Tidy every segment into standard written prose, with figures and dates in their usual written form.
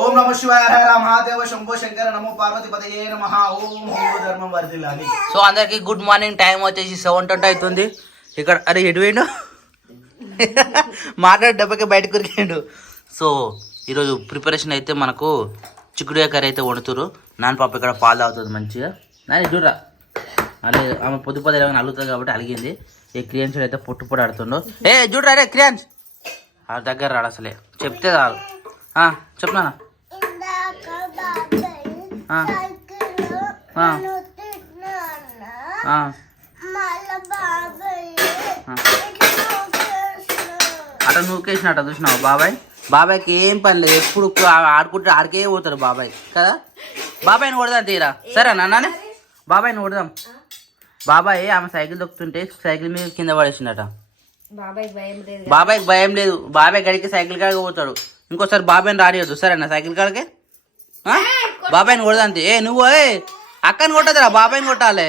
ఓం నమ శివాయ హర మహాదేవ శంభో శంకర నమో పార్వతి పదయే నమః. ఓం హిందూ ధర్మం వర్ధిల్లాలి. సో అందరికి గుడ్ మార్నింగ్. టైం వచ్చేసి 7:20 అవుతుంది. ఇక్కడ అరే ఎటు పోయిండు మాట్లాడే డబ్బకి బయటకు కురికిండు. సో ఈరోజు ప్రిపరేషన్ అయితే మనకు చిక్కుడుకాయ కర్రీ అయితే వండుతురు. నాన్న పాప ఇక్కడ పాలు తాగుతుంది మంచిగా. నాని చూడరా అలా ఆమె పొద్దు అలుగుతుంది కాబట్టి అలిగింది. ఈ క్రియాన్స్ అయితే పొట్టు ఆడుతుండో. ఏ చూడరా రే క్రియాన్స్ ఆ దగ్గర రాడు అసలే చెప్తే చాలు. చెప్నా అట్లా నూకేసినట్ట చూసినావు. బాబాయ్కి ఏం పని లేదు, ఎప్పుడు ఆడుకుంటే ఆడికే పోతాడు బాబాయ్ కదా. బాబాయ్ని కొడదాం తీరా, సరేనా నాన్న? బాబాయ్ని కొడదాం. బాబాయ్ ఆమె సైకిల్ దొక్కుతుంటే సైకిల్ మీద కింద పడేసిందట. బాబాయ్కి భయం లేదు, బాబాయ్ గడికి సైకిల్ కాడికి పోతాడు. ఇంకోసారి బాబాయ్ని రానియద్దు సరేనా సైకిల్ కాడికి. బాబాయ్ని కొడదాంతి. నువ్వు అక్కని కొట్టదురా, బాబాయ్ని కొట్టాలి.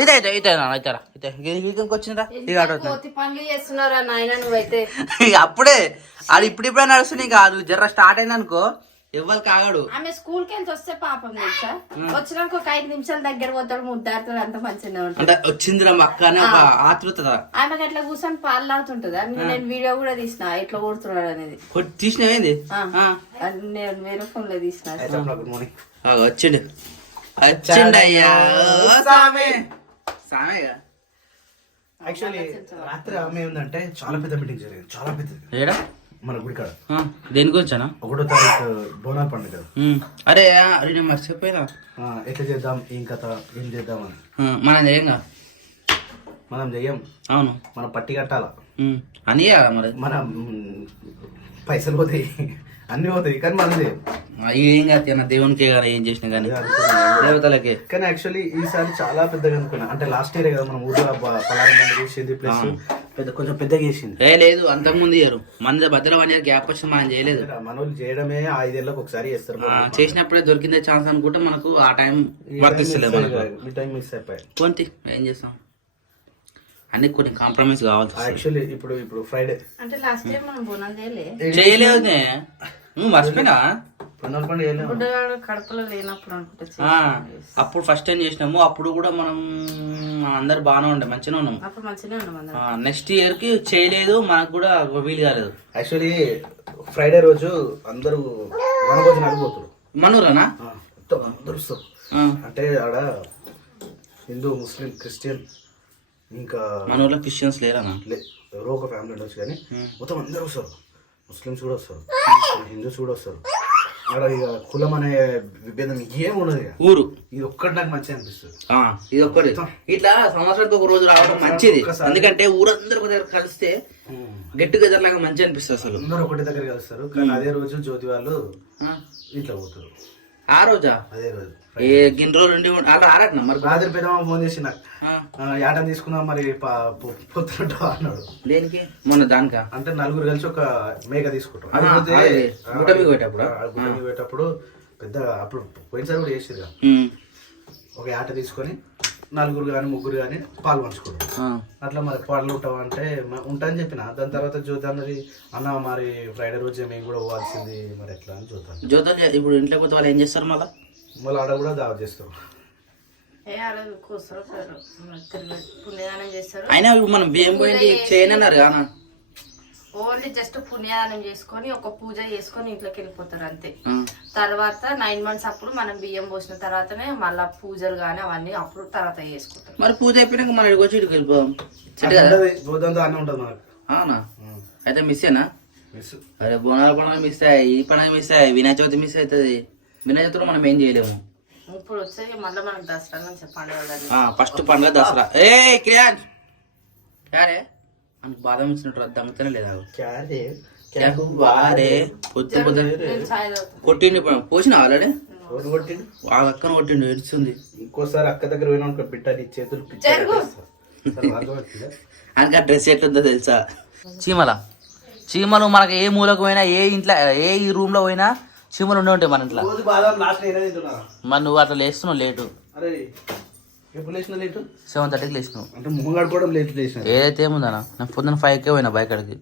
ఇదే వచ్చిందిరా అప్పుడే అది ఇప్పుడిప్పుడే నడుస్తుంది. కాదు జర్ర స్టార్ట్ అయింది అనుకో ఎవరు కాగాడు. ఆమె స్కూల్ కి వస్తే పాపం తెలుసా, వచ్చినాక ఒక 5 నిమిషాల దగ్గర పోతాడు, ముద్దాడుతాడు, అంత మంచిగా అంటే వచ్చిందిరా అక్క అని ఒక ఆతృత. ఆమెకి అట్లా కూర్చొని పాలు తాగుతుంటదా. నేను వీడియో కూడా తీసిన ఎట్లా కొడుతున్నాడు అనేది. తీసినవేంది? నేను వేరే ఫోన్ లో తీసిన. వచ్చిండు వచ్చిండయ్యా సామేగా. యాక్చువల్లీ రాత్రి ఆమె ఏంటంటే చాలా పెద్ద మీటింగ్ జరిగింది, చాలా పెద్దది మన గుడికాడ. దేని గురించానా? 1వ తారీఖు బోనాల పండుగ. అరే అరే నేను మర్చిపోయినా. ఎట్లా చేద్దాం, ఏం కథ, ఏం చేద్దాం అని. మనం చెయ్యం. అవును, మనం పట్టి కట్టాలా అని మరి. మనం పైసలు పోతాయి, అన్ని పోతాయి, కానీ మనది ఏం కాదు. దేవునికి ఏం చేసినా కానీ దేవతలకి. కానీ యాక్చువల్లీ ఈసారి చాలా పెద్దగా అనుకున్నా. అంటే లాస్ట్ ఇయర్ కదా మనం ఊర్లో పలారం చేసింది, ప్లస్ కొంచెం పెద్దగా చేసింది. లేదు అంతకుముందు ఇయర్ మన బద్దల 1 year గ్యాప్ వచ్చింది, మనం చేయలేదు. మన వాళ్ళు చేయడమే 5 ఏళ్ళకి ఒకసారి చేస్తారు. చేసినప్పుడే దొరికిందే ఛాన్స్ అనుకుంటే మనకు ఆ టైం వర్తిస్తలేదు. మిస్ అయిపోయాయి. కొంత ఏం చేస్తాం, అన్ని కొన్ని కాంప్రమైజ్ కావాలి. యాక్చువల్లీ ఇప్పుడు ఫ్రైడే అంటే లాస్ట్ టైం మనం బోనాలు చేయలేదు. నువ్వు మర్చిపోయినా కడపలో లేనప్పుడు అనుకుంటా. అప్పుడు ఫస్ట్ టైం చేసినాము, అప్పుడు కూడా మనం అందరు బాగానే ఉండే, మంచిగా ఉన్నాం. నెక్స్ట్ ఇయర్ కి చేయలేదు, మనకు కూడా వీలు కాలేదు. యాక్చువల్లీ ఫ్రైడే రోజు అందరూ వనభోజనాలు పోతారు. మనూరనా అందరూ వస్తారు. అంటే ఆడ హిందూ, ముస్లిం, క్రిస్టియన్, ఇంకా మన ఊర్లో క్రిస్టియన్స్ లేరనా? ఎవరో ఒక ఫ్యామిలీ ఉండొచ్చు, కానీ మొత్తం అందరూ వస్తారు. ముస్లిమ్స్ కూడా వస్తారు, హిందూస్ కూడా వస్తారు. అక్కడ ఇక కులం అనే విభేదం ఏం ఉండదు. ఊరు ఇది ఒక్కటి నాకు మంచిగా అనిపిస్తుంది. ఇది ఒక్కటి ఇట్లా సంవత్సరానికి ఒక రోజు రావడం మంచిది. ఎందుకంటే ఊరందరూ ఒక దగ్గర కలిస్తే గెట్ టుగెదర్ లాగా మంచిగా అనిపిస్తుంది. అసలు అందరూ ఒకటి దగ్గర కలుస్తారు. కానీ అదే రోజు జ్యోతి వాళ్ళు ఇంట్లో పోతారు. ఆ రోజా? అదే రోజు గిన్ని రోజులు ఉండి ఆడట్నా మరి. రాత్రి పెద్దమ్మ ఫోన్ చేసి నాకు యాటం తీసుకున్నాం మరి పొత్తుంటా అన్నాడు. దేనికి? మొన్న దానికా? అంటే నలుగురు కలిసి ఒక మేక తీసుకుంటాం. పోయేటప్పుడు పెద్ద అప్పుడు పోయినసారి కూడా చేసేది. ఒక యాట తీసుకొని నలుగురు కానీ ముగ్గురు కానీ పాలు పంచుకుంటాం. అట్లా మరి పాటలు ఉంటావంటే ఉంటాయని చెప్పిన. దాని తర్వాత జ్యోతి అన్నది అన్న మరి ఫ్రైడే రోజే మేము కూడా పోవాల్సింది, మరి ఎట్లా అని చూద్దాం. జ్యోతి ఇప్పుడు ఇంట్లో పోతే వాళ్ళు ఏం చేస్తారు? మళ్ళీ ఆడ కూడా దావత్ చేస్తారు. అయినా మనం బియ్యం పోయింది చేయనన్నారు కానీ ఓన్లీ జస్ట్ పుణ్యదానం చేసుకొని ఒక పూజ చేసుకొని ఇంట్లోకి వెళ్ళిపోతారు అంతే. తర్వాత 9 months అప్పుడు మనం బియ్యం పోసిన తర్వాతనే మళ్ళా పూజలు గానీ అవన్నీ అప్పుడు తర్వాత చేసుకుంటాం. మరి పూజ అయిపోయినాక మనం ఇక్కడికి వచ్చి ఇక్కడికి వెళ్ళిపోదాం. అవునా? అయితే మిస్ అయినా? అరే బోనాల పండుగ మిస్ అయ్యాయి, ఈ పండుగ మిస్ అయ్యాయి, వినాయక చవితి మిస్ అవుతుంది. వినాయక చవితిలో మనం ఏం చేయలేము. ఇప్పుడు వచ్చేది మళ్ళీ మనకు దసరా నుంచి పండుగ. ఫస్ట్ పండుగ దసరా. ఏ క్రియాన్స్ క్యారే మనకు బాదం ఇచ్చినట్టు దమ్ముతనే లేదా? కొట్టిండి పోసిన ఆల్రెడీ అక్కను కొట్టిండు, ఏడుస్తుంది. ఇంకోసారి అక్క దగ్గర పోయినా పెట్టాలి చేతులు. అందుకే డ్రెస్ ఎట్లుందో తెలుసా? చీమలు మనకి ఏ మూలకు పోయినా, ఏ ఇంట్లో ఏ ఈ రూమ్ లో పోయినా చీమలు ఉండే ఉంటాయి మన ఇంట్లో. మరి నువ్వు అట్లా లేస్తున్నావు లేటు. 7:30కి లేచినావు. అంటే ముఖం కడుకోవడం లేట్ లేచిన. ఏదైతే ఏముందన్నా, నేను పొద్దున్న 5కే పోయినా బైక్ అడిగి.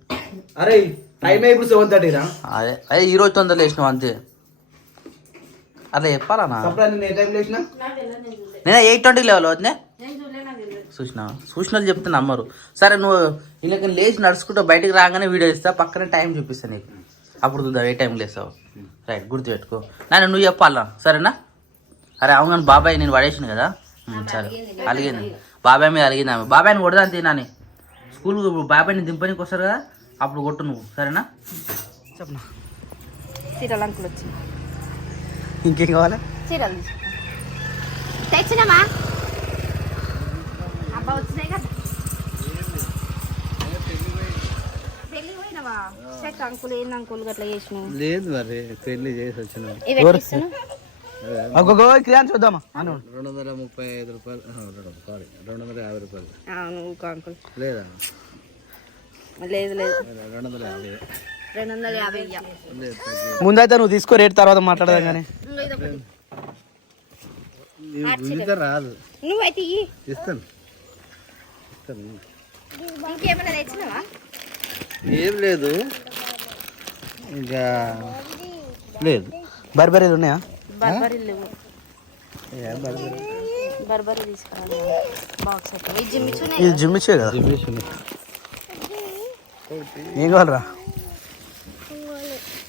అరే టైం ఇప్పుడు 7:30 రా. అదే అదే ఈ రోజు తొందరలో వేసినావు అంతే. అట్లా చెప్పాలన్నా. నేను ఏ టైం లేచినా నేను 8:20 లేవాలి వద్దే చూసిన చెప్తే నమ్మరు. సరే నువ్వు ఇలా లేచి నడుచుకుంటూ బయటికి రాగానే వీడియో ఇస్తా, పక్కనే టైం చూపిస్తా నీకు, అప్పుడు చూద్దాం ఏ టైం లేస్తావు. రైట్, గుర్తుపెట్టుకో. నాన్న నువ్వు చెప్పాలా సరేనా? అరే అవును కానీ బాబాయ్ నేను పడేసిన కదా. సరే అలిగింది బాబాయ్ మీద అలిగింది ఆమె. బాబాయ్ని కొడదాని తినాని స్కూల్ బాబాయ్ని దింపనికి వస్తారు కదా అప్పుడు కొట్టు నువ్వు సరేనా? చెప్పనా చీరలు అంకులు వచ్చి ఇంకేం కావాలి? చీరలు తెచ్చినామా అబ్బా వచ్చినాయి కదా. పెళ్ళి పోయినావా? చెక్ అంకుల్ ఏంది అంకుల్ గట్లా చేసినావు? లేదు మరి పెళ్లి చేసి వచ్చిన క్రియాన్ చూద్దామా? 235 రూపాయలు, 250 రూపాయలు. అంకుల్ లేదా లేదు లేదు 250. 250 ముందైతే నువ్వు తీసుకో, రేట్ తర్వాత మాట్లాడదాం కానీ. రాదు నువ్వైతే ఇస్తాను. ఇంకేమైనా తెచ్చినావా? ఏం లేదు ఇంకా లేదు. బర్బరీలు ఉన్నాయా? బర్బరీ లేవు. బర్బరీ తీసుకురాలి బాక్స్ అయితే. ఈ జిమ్మిచ్చునే ఇది జిమ్ ఇచ్చే కదా. ఏం కావాలరా?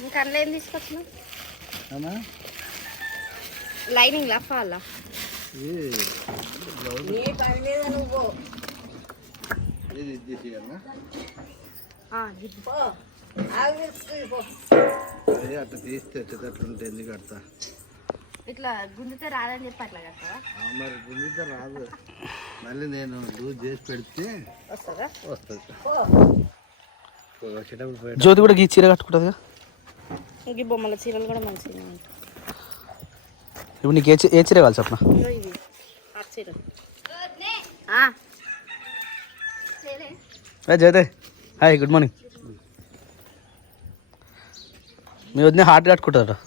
ఇంకా అందులో ఏం తీసుకొచ్చినావు? లైనింగ్ లా ఫాలా? అట్లా తీస్తే వచ్చేటట్లుంటే ఎందుకు కడతా? ఇట్లా గుంజితే రాదని చెప్పి అట్లా కడతావా? మరి గుంజితే రాదు, మళ్ళీ నేను లూజ్ చేసి పెడితే వస్తుందా? వస్తుంది. వచ్చేటప్పుడు జ్యోతి కూడా ఈ చీర కట్టుకుంటుందిగా. ఇంక బొమ్మల చీరలు కూడా మంచిగా ఉంటాయి. ఇప్పుడు నీకు ఏ చీర కావాలి చెప్పనా? ఇవి ఆ చీరలు. జ్యోతి హాయ్, గుడ్ మార్నింగ్. మీ వద్ద హార్ట్ కట్టుకుంటారా?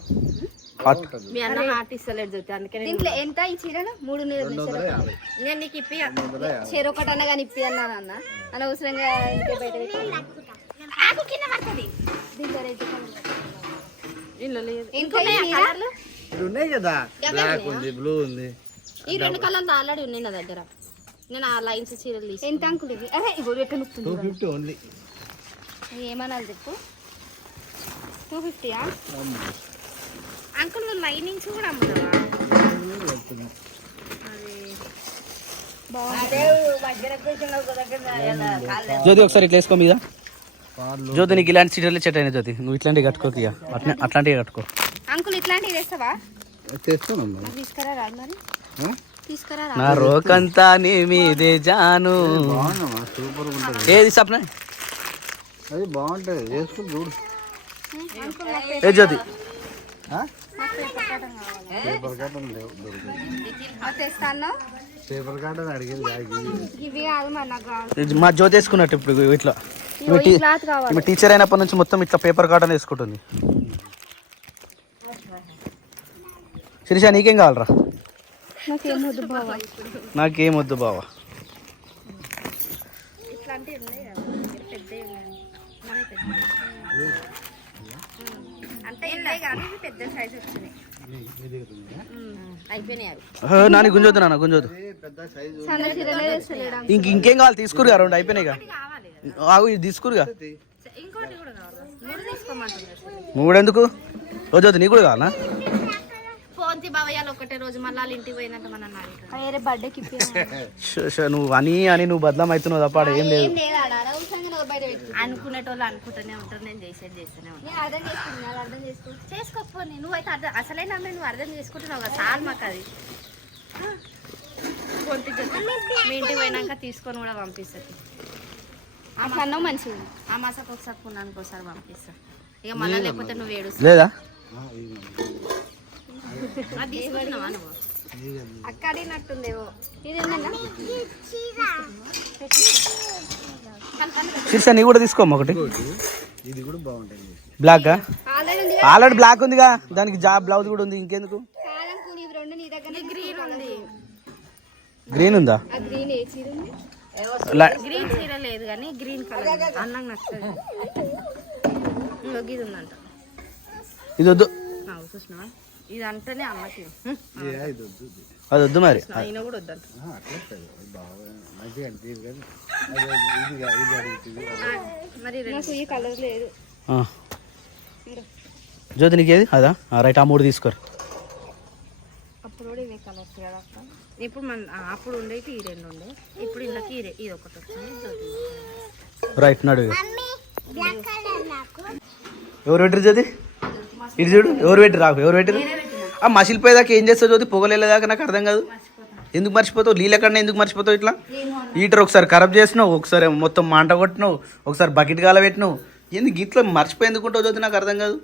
మీ అన్న హార్ట్ ఇస్తలేడు జ్యోతి, అందుకని దీంట్లో ఎంత ఈ చీరలు? 3 నేను నీకు ఇప్పి చెరొకటి అన్న కానీ ఇప్పి అన్నాను అన్న అనవసరంగా ఇంకే బయట దీంట్లో రేట్ ఇల్లు లేదు. ఇంకా కలర్లు ఉన్నాయి కదా, బ్లాక్ ఉంది, బ్లూ ఉంది. ఈ 2 కలర్లు ఆల్రెడీ ఉన్నాయి నా దగ్గర. నేను ఆ లైన్స్ చీరలు తీసి ఎంత అంకుల్ ఇది? అరే ఇగో ఎక్కడ నొస్తుంది 250 ఓన్లీ. ఏమనాలి చెప్పు? 250యా అంకుల్? నువ్వు లైనింగ్స్ కూడా అమ్ముతావా? జ్యోతి ఒకసారి ఇట్లా వేసుకో మీద. జ్యోతి నీకు ఇలాంటి చీరలు చెట్ అయినా జ్యోతి, నువ్వు ఇట్లాంటివి కట్టుకోక ఇక అట్లాంటివి కట్టుకో. అంకుల్ ఇట్లాంటివి తెస్తావా? తెస్తానమ్మా. తీసుకురా రాదు మరి, తీసుకురా నా రోకంతా నీ మీదే జాను. బాగుందమ్మా, సూపర్ ఉంటుంది. ఏది సప్న? అది బాగుంటుంది, వేసుకుని చూడు. ఏ జ్యోతి పేపర్ కాటన్ లేవు, దొరుకుతుంది. తెస్తాను. పేపర్ కాటన్ అడిగింది. ఇవి కాదు మరి నాకు కావాలి. ఇది మా జ్యోతి వేసుకున్నట్టు ఇప్పుడు ఇట్లా. ఈ క్లాత్ కావాలి. ఈమె టీచర్ అయినప్పటి నుంచి మొత్తం ఇట్లా పేపర్ కాటన్ వేసుకుంటుంది. శిరీష నీకేం కావాలరా? నాకేం వద్దు బావా. నాకేం వద్దు బావా. ఇట్లాంటివి ఉన్నాయి కదా, పెద్దవి ఉన్నాయి. అంటే ఉన్నాయి కానీ ఇవి పెద్ద సైజ్ వచ్చినాయి. అయిపోయినాయి. నాని గుంజొద్దు, నాన్న గుంజొద్దు. పెద్ద సైజు సన్న చీరలే తెస్తలేడా? ఇంకేం కావాలి? తీసుకురుగా, 2 అయిపోయినాయిగా. ఇది తీసుకురుగా. ఇంకోటి కూడా కావాలి. 3 తీసుకోమంటున్నారు. 3 ఎందుకు? రోజు నీకు కూడా కావాలా? పోంతి బావయ్యాలు ఒకటే రోజు మళ్ళీ వాళ్ళ ఇంటికి పోయినట్టు మన వేరే బర్త్డేకి ఇప్పి నువ్వు అని నువ్వు బదలం అవుతున్నావు తప్ప ఆడ ఏం లేదు. అనుకునేటోళ్ళు అనుకుంటూనే ఉంటారు. నేను చేసేది చేస్తూనే ఉంటాను. నేను అర్థం చేసుకున్నాను, అర్థం చేసుకో. చేసుకోకపోని నువ్వైతే అర్థం అసలే నమ్మే నువ్వు అర్థం చేసుకుంటున్నావు కదా, చాలు మాకు అది. పొంతి మీ ఇంటికి పోయినాక తీసుకొని కూడా పంపిస్తుంది. అట్లా అన్నావు మంచిది. ఆ మాసకు ఒకసారి పున్నానికి ఒకసారి పంపిస్తా. ఇక మళ్ళీ లేకపోతే నువ్వు ఏడుస్తావు. లేదా అది తీసుకుంటున్నావా నువ్వు? అక్క అడిగినట్టుందేవో. ఇది ఏంటన్నా? శిరీష నీ కూడా తీసుకోమ్మా ఒకటి. ఇది కూడా బాగుంటుంది. బ్లాక్ ఆల్రెడీ ఉంది. ఆల్రెడీ బ్లాక్ ఉందిగా, దానికి బ్లౌజ్ కూడా ఉంది, ఇంకెందుకు? కాదనుకో, ఇవి 2 నీ దగ్గర. గ్రీన్ ఉంది. గ్రీన్ ఉందా? ఆ గ్రీన్ ఏ చీర ఉంది? గ్రీన్ చీర లేదు కానీ గ్రీన్ కలర్ అన్నం నచ్చదు. ఇంకొక ఇది ఉందంట ఇది వద్దు, చూసినావా ఇది అంటేనే అమ్మకి అది వద్దు మరి. అయినా కూడా వద్దంట మరి నాకు ఈ కలర్ లేదు. జ్యోతి నీకేది అదా? రైట్, ఆ 3 తీసుకోరు. అప్పుడు కూడా ఇవే కలర్స్ కదా అక్క. ఇప్పుడు మన అప్పుడు ఉండేవి ఈ 2 ఉండే, ఇప్పుడు ఇందులోకి ఇది ఒకటి వచ్చింది. రైట్ నడు. ఎవరు పెట్టరు జ్యోతి? ఇటు చూడు, ఎవరు పెట్టరు? రాకు, ఎవరు పెట్టరు? ఆ మసిలిపోయేదాకా ఏం చేస్తావు జ్యోతి? పొగలేదాకా నాకు అర్థం కాదు. ఎందుకు మర్చిపోతావు? నీళ్ళ కన్నా ఎందుకు మర్చిపోతావు? ఇట్లా హీటర్ ఒకసారి ఖరాబ్ చేసినావు, ఒకసారి మొత్తం మంట కొట్టినావు, ఒకసారి బకెట్ గాల పెట్టినావు. ఎందుకు ఇట్లా మర్చిపోయి ఎందుకుంటావు జ్యోతి? నాకు అర్థం కాదు.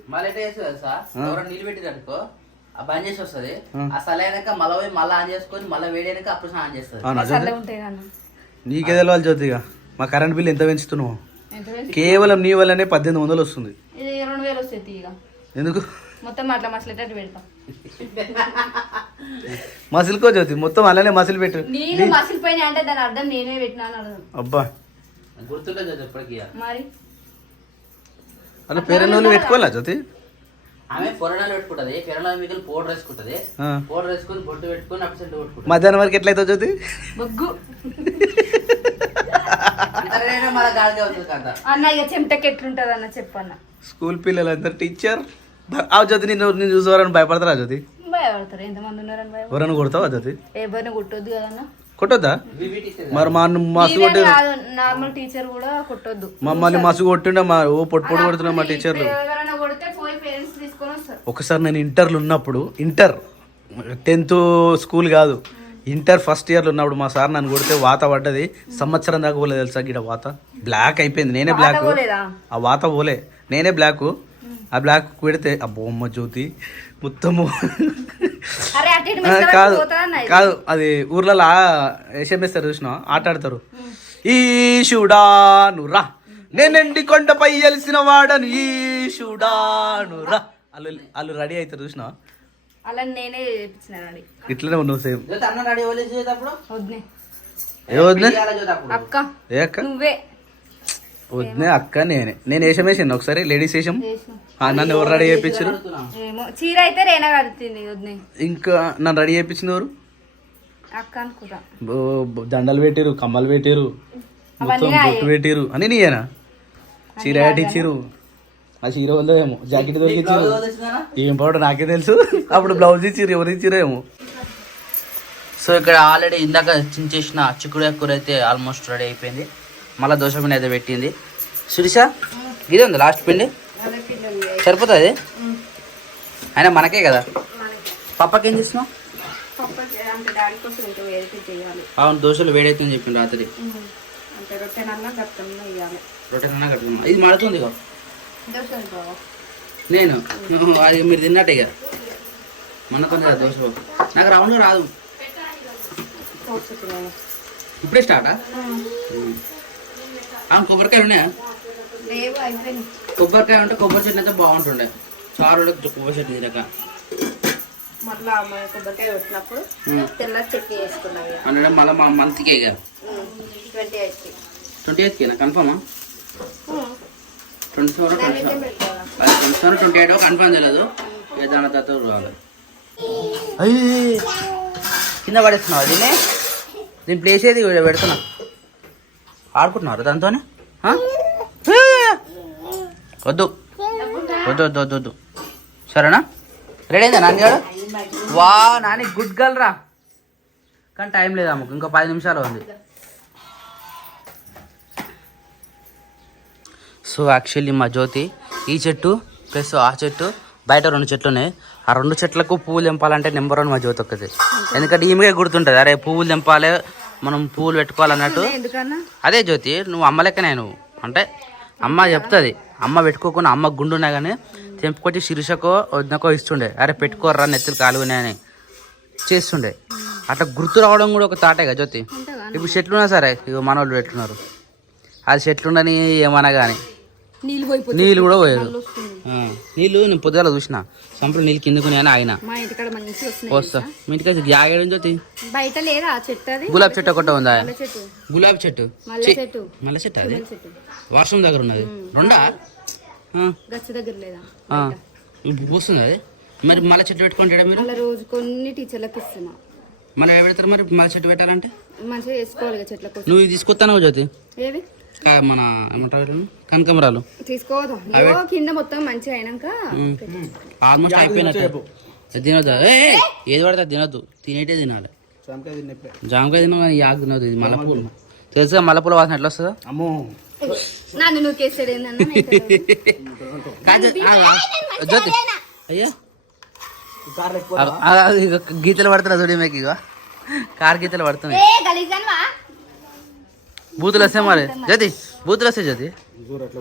నీళ్ళు పెట్టినట్టుకో బంద్ చేసి వస్తుంది, ఆ సలైనాక మళ్ళీ పోయి మళ్ళీ ఆన్ చేసుకొని మళ్ళీ వేడైనాక అప్పుడు ఆన్ చేస్తుంది. నీకే తెలవాలి జ్యోతిగా, మా కరెంట్ బిల్ ఎంత పెంచుతున్నావు? కేవలం నీ వల్లనే 1800 వస్తుంది. 2000 వస్తుంది ఇక. ఎందుకు? మొత్తం అట్లా మసలేటట్టు పెడతాం. మసిలుకో జ్యోతి, మొత్తం అలానే మసిలి పెట్టు. నీళ్ళు మసిలిపోయినా అంటే దాని అర్థం నేనే పెట్టినాను అర్థం. అబ్బా గుర్తుంటుంది ఎప్పటికీ. మరి అలా పేరెళ్ళు పెట్టుకోవాలా జ్యోతి? ఆమె పొరడాలు పెట్టుకుంటది, పెరడాలు మిగిలిన పౌడర్ వేసుకుంటది, పౌడర్ వేసుకొని బొట్టు పెట్టుకొని అప్సెంట్ కొట్టుకుంటది. మధ్యాహ్నం వరకు ఎట్లయితే జ్యోతి? బొగ్గు మళ్ళీ గాలిగా అవుతుంది కదా అన్న. ఇక చెమటకి ఎట్లుంటది అన్న చెప్పన్న. స్కూల్ పిల్లలంతా టీచర్ ఆ జ్యోతి నేను చూసేవారని భయపడతారా జ్యోతి? భయపడతారు, ఎంతమంది ఉన్నారని భయపడతారు. ఎవరైనా కొడతావా జ్యోతి? ఎవరిని కొట్టొద్దు కదన్న. కొట్టొద్దా? మరి మా మస్తు కొట్టారు, నార్మల్ టీచర్ కూడా కొట్టొద్దు. మమ్మల్ని మస్తు కొట్టిండే, మా ఓ పొట్టు పొట్టు కొడుతున్నా మా టీచర్లు. ఎవరైనా కొడితే పోయి పేరెంట్స్ తీసుకొని వస్తారు. ఒకసారి నేను ఇంటర్లో ఉన్నప్పుడు, ఇంటర్ 10th స్కూల్ కాదు, ఇంటర్ ఫస్ట్ ఇయర్లో ఉన్నప్పుడు మా సార్ నన్ను కొడితే వాత పడ్డది. సంవత్సరం దాకా పోలేదు తెలుసా గిడ వాత. బ్లాక్ అయిపోయింది, నేనే బ్లాక్. ఆ వాత పోలే, నేనే బ్లాక్. ఆ బ్లాక్ పెడితే ఆ బొమ్మ జ్యోతి మొత్తము కాదు కాదు, అది ఊర్లలో ఎస్ఎంఎస్ చూసినా ఆట ఆడతారు. ఈశుడాను రా, నేనండి కొండపై ఎలిసిన వాడను ఈశుడాను రా, వాళ్ళు రెడీ అవుతారు చూసినా. అలా నేనే చేయించినాను. ఇట్లనే ఉన్నావు సేమ్. అన్న రెడీ అవ్వలేదు వద్దే ఏ వద్దే అక్క, ఏ అక్క? నువ్వే వద్దే అక్క, నేను వేషం వేసాను ఒకసారి, లేడీస్ వేషం. నన్ను ఎవరు రెడీ చేయించారు? ఏమో చీర అయితే రేనా కడుతుంది వద్దే. ఇంకా నన్ను రెడీ చేయించింది ఎవరు? అక్క అనుకుంటా. దండలు పెట్టారు, కమ్మలు పెట్టారు, మొత్తం బొట్టు పెట్టారు అని. నీయేనా చీర ఇచ్చిరు? ఆ చీర వల్ల ఏమో జాకెట్ దొరికిచ్చారు, ఏం పౌడర్ నాకే తెలుసు. అప్పుడు బ్లౌజ్ ఇచ్చిరు, ఎవరు ఇచ్చిరో ఏమో. సో ఇక్కడ ఆల్రెడీ ఇందాక చించేసిన చిక్కుడు కూర అయితే ఆల్మోస్ట్ రెడీ అయిపోయింది. మళ్ళీ దోశ పిండి అయితే పెట్టింది సురిష. ఇది ఉంది లాస్ట్ పిండి, సరిపోతుంది అయినా మనకే కదా. పప్పకి ఏం చేస్తున్నావు? అవును, దోశలు వేడైతుందని చెప్పింది రాత్రి. రొట్టెనన్నా కట్టుకున్నా. ఇది మాడుతుంది ఇక. నేను అది మీరు తిన్నట్టే ఇక మనకుంది కదా దోశ. నాకు రౌండ్లో రాదు, ఇప్పుడే స్టార్టా? అవును, కొబ్బరికాయ ఉన్నాయా? కొబ్బరికాయ ఉంటే కొబ్బరి చట్నీ అయితే బాగుంటుండే. చారు కొబ్బరి చట్నీ తినక మళ్ళీ కొబ్బరికాయ పెట్టినప్పుడు తెల్ల చట్నీ వేసుకున్నాం. అంటే మళ్ళీ మా మంత్కే ఇక 28కి కన్ఫర్మా? 27 కన్ఫర్మ్ చేయలేదు. దాని తర్వాత రావాలి. కింద పడేస్తున్నావు దీన్ని? దీని ప్లేస్ ఏది పెడుతున్నా? ఆడుకుంటున్నారు దాంతోనే? వద్దు వద్దు వద్దు వద్దు వద్దు, సరేనా? రెడీ అయిందా నాన్నగారు? వా నాని గుడ్ గర్ల్ రా. కానీ టైం లేదా అమ్మకు, ఇంకా 10 నిమిషాలు ఉంది. సో యాక్చువల్లీ మా జ్యోతి ఈ చెట్టు ప్లస్ ఆ చెట్టు బయట 2 చెట్లు ఉన్నాయి. ఆ 2 చెట్లకు పువ్వులు తెంపాలంటే నెంబర్ 1 మా జ్యోతి ఒక్కది. ఎందుకంటే ఈమెగా గుర్తుంటుంది, అరే పువ్వులు తెంపాలి, మనం పువ్వులు పెట్టుకోవాలన్నట్టు. అదే జ్యోతి, నువ్వు అమ్మ లెక్కనే. నువ్వు అంటే అమ్మ చెప్తుంది, అమ్మ పెట్టుకోకుండా అమ్మ గుండున్నా కానీ తెంపుకొచ్చి శిరీషకో వద్దకో ఇస్తుండే, అరే పెట్టుకోర్రా నెత్తులు కాలుగునే అని చేస్తుండే. అట్లా గుర్తు రావడం కూడా ఒక తాటే కదా జ్యోతి. ఇప్పుడు చెట్లున్నా సరే, ఇక మన వాళ్ళు పెట్టుకున్నారు, అది చెట్లుండని ఏమన్నా కానీ నీళ్ళు కూడా పోయారు. నీళ్ళు నేను పొద్దుగాల చూసిన సంపలు నీళ్ళు కిందకునే అని ఆయన వస్తా. మీ ఇంటికి జాగడం జ్యోతి బయట లేదా చెట్టు? అది గులాబీ చెట్టు ఒకటే ఉందా? గులాబీ చెట్టు, మల్లె చెట్టు. మల్లె చెట్టు అది వాష్రూమ్ దగ్గర ఉన్నది. 2 గచ్చ దగ్గర లేదా ఇప్పుడు పూస్తుంది అది. మరి మళ్ళీ చెట్టు పెట్టుకుంటాడా మీరు? అలా రోజు కొన్ని టీచర్లకు ఇస్తున్నా. మనం ఎక్కడ పెడతారు మరి మళ్ళీ చెట్టు పెట్టాలంటే? మంచిగా వేసుకోవాలి కదా చెట్ల కోసం. నువ్వు ఇది తీసుకొస్తాను జ్యోతి, ఏవి మన ఏమంటారు కనకమరాలు తీసుకోవద్దా కింద మొత్తం మంచిగా అయినాక ఆల్మోస్ట్ అయిపోయినట్టు. తినొద్దు, ఏది పడితే అది తినొద్దు, తినేటే తినాలి. జామకాయ తిన యాగ్ తినొద్దు. ఇది మల్లెపూలు తెలుసా, మల్లెపూల వాసన ఎట్లా వస్తుందో? అమ్మో నన్ను నువ్వు కేసాడు కాదు జ్యోతి అయ్యా గీతలు పడుతున్నా చూడు మీకు, ఇక కారు గీతలు పడుతున్నాయి. బూతులు వస్తాయి మరి జ్యోతి, బూతులు వస్తాయి జ్యోతి.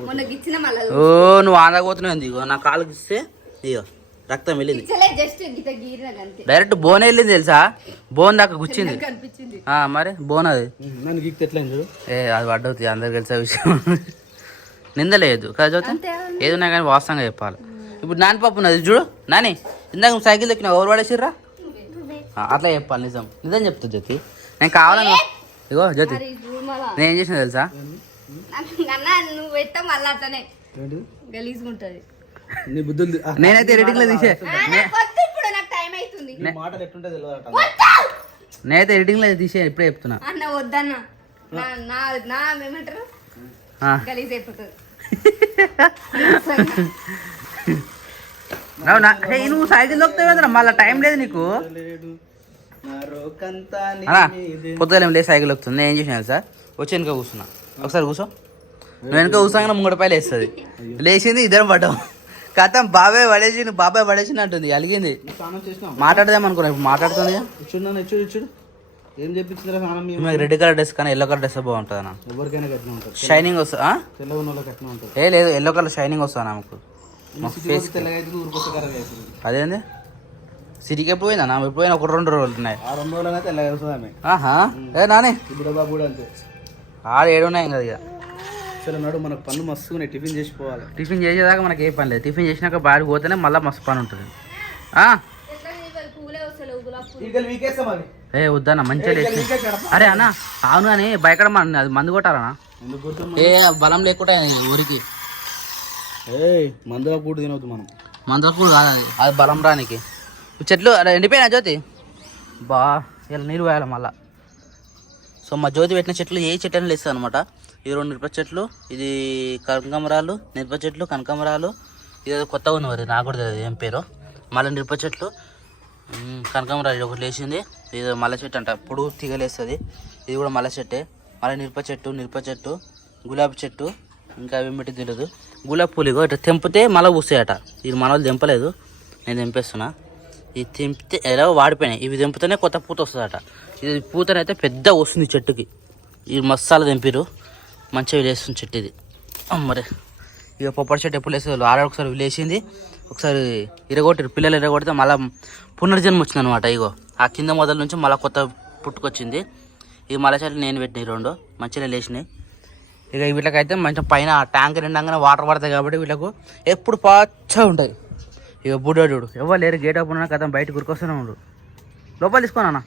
మొన్న గిచ్చిన మళ్ళీ ఓ నువ్వు ఆందాపోతున్నావు. ఇగో నా కాలు గిస్తే ఇగో రక్తం వెళ్ళింది, జస్ట్ గిత గీరినది అంతే. డైరెక్ట్ బోన్ వెళ్ళింది తెలుసా, బోన్ దాకా గుచ్చింది. కనిపించింది మరి బోన్ అది నన్ను గీక్తే ఎట్లా చూడు. అది పడ్డవుతుంది, అందరికి తెలిసే విషయం. నిందలేదు కదా జ్యోతి, ఏదన్నా కానీ వాస్తవంగా చెప్పాలి. ఇప్పుడు నాని పప్పు ఉన్నది చూడు, నాని ఇందాక నువ్వు సైకిల్ దొక్కినా ఎవరు పడేసిర్రా? అట్లా చెప్పాలి, నిజం నిజం చెప్తా జ్యోతి. నేను కావాలని ఇగో జ్యోతి నేను ఏం చేసిన తెలుసా, నువ్వు పెట్టా మళ్ళీ అట్లనే గలీజ్గుంటది. నీ బుద్ధులు నేనైతే ఎడిటింగ్ లో తీసే, ఇప్పుడు నాకు టైం అవుతుంది. మాటలు ఎట్లుంటే తెలియదు. నేనైతే ఎడిటింగ్ లో తీసే ఇప్పుడే చెప్తున్నా. అన్న వద్దన్న నా ఏమంటారు గలీజ్ అయిపోతుంది. నువ్వు సైకిల్ దొక్కుతావు మళ్ళీ టైం లేదు నీకు. పొద్దుగా ఏం లేదు సైకిల్ దొక్కుతుంది. నేను ఏం చేసిన సార్ వచ్చి వెనక కూర్చున్నా, ఒకసారి కూర్చో. నువ్వు వెనక కూర్చోగానే 3 రూపాయలు వేస్తుంది. లేచింది, ఇద్దరం పడ్డాం. కథం బాబాయ్ పడేసి నువ్వు బాబాయ్ పడేసి అంటుంది, అలిగింది. మాట్లాడదాం అనుకున్నా, ఇప్పుడు మాట్లాడుతుంది. ఇచ్చుడు ఏం చెప్పించిందిరా స్నానం? మీకు రెడ్ కలర్ డ్రెస్ కానీ ఎల్లో కలర్ డ్రెస్ బాగుంటుంది అన్న. ఎవరికైనా కట్టిన ఉంటుంది, షైనింగ్ వస్తా. తెల్లగా ఉన్న వాళ్ళకి కట్టిన ఉంటుంది. లేదు ఎల్లో కలర్ షైనింగ్ వస్తుంది నాకు. తెల్లగా అయితే ఊరికొస్తే కర్రగా అవుతుంది. అదేంది సిటీకి ఎప్పుడు పోయిందా? ఎప్పుడు పోయినా 1-2 రోజులు ఉన్నాయి. ఆ 2 రోజులైనా తెల్లగా వస్తుంది ఆమె. ఆహా ఏ నాని ఇప్పుడు బాబు కూడా అంతే. ఆడ 7 ఉన్నాయి కదా. ఇక సరే నాడు మనకు పనులు మస్తు టిఫిన్ చేసిపోవాలి. టిఫిన్ చేసేదాకా మనకి ఏ పని లేదు. టిఫిన్ చేసినాక బాడికి పోతేనే మళ్ళీ మస్తు పని ఉంటుంది. ఏ వద్దన్న మంచిగా లేదు. అరే అన్న అవును అని బయకడ అది మందు కొట్టాలన్నా, ఏ బలం లేకుండా ఊరికి. మందులో కూడా తినవద్దు మనం, మందులో కూడా కాదు అది, అది బలం రానికి. చెట్లు అరే ఎండిపోయినా జ్యోతి బా ఇలా నీరు పోయాలి మళ్ళా. సో మా జ్యోతి పెట్టిన చెట్లు ఏ చెట్టు అని లేస్తుంది అనమాట. ఇది 2 మిరప చెట్లు, ఇది కనకాంబరాలు, మిరప చెట్లు కనకాంబరాలు. ఇది కొత్తగా ఉన్నవారు నాకు కూడా తెలియదు ఏం పేరు. మళ్ళీ మిరప చెట్లు, కనకాంబరాలు ఒకటి లేచింది. ఇది మల్లె చెట్టు అంట, పొడుగు తీగలేస్తుంది. ఇది కూడా మల్లె చెట్టే. మళ్ళీ మిరప చెట్టు, గులాబీ చెట్టు, ఇంకా అవి పెట్టి తెలియదు. గులాబీ పూలు ఇగో ఇట్లా తెంపితే మళ్ళీ పూస్తాయట. ఇది మన వాళ్ళు తెంపలేదు, నేను తెంపేస్తున్నా. ఇది తెంపితే ఎలా వాడిపోయినాయి, ఇవి తెంపితేనే కొత్త పూత వస్తుందట. ఇది పూతనైతే పెద్ద వస్తుంది చెట్టుకి. ఇది మసాలా తెంపిరు, మంచిగా విలేస్తుంది చెట్టు ఇది. మరి ఇక పొప్పటి చెట్టు ఎప్పుడు లేస్తుంది, ఆల్రెడీ ఒకసారి విలేసింది, ఒకసారి ఇరగొట్టారు. పిల్లలు ఇరగొడితే మళ్ళీ పునర్జన్మ వచ్చింది అనమాట. ఇగో ఆ కింద మొదల నుంచి మళ్ళీ కొత్త పుట్టుకొచ్చింది. ఈ మల్లె చెట్లు నేను పెట్టినాయి 2 మంచిగా లేచినాయి. ఇక వీటికైతే మంచిగా పైన ట్యాంక్ నిండంగానే వాటర్ పడతాయి కాబట్టి వీళ్ళకు ఎప్పుడు పచ్చగా ఉంటాయి. ఇక బుడ్డోడు ఎవరు లేరు, గేట్ ఓపెన్ ఉన్నా కదా బయట గురికొస్తూనే ఉండు. లోపల తీసుకోనా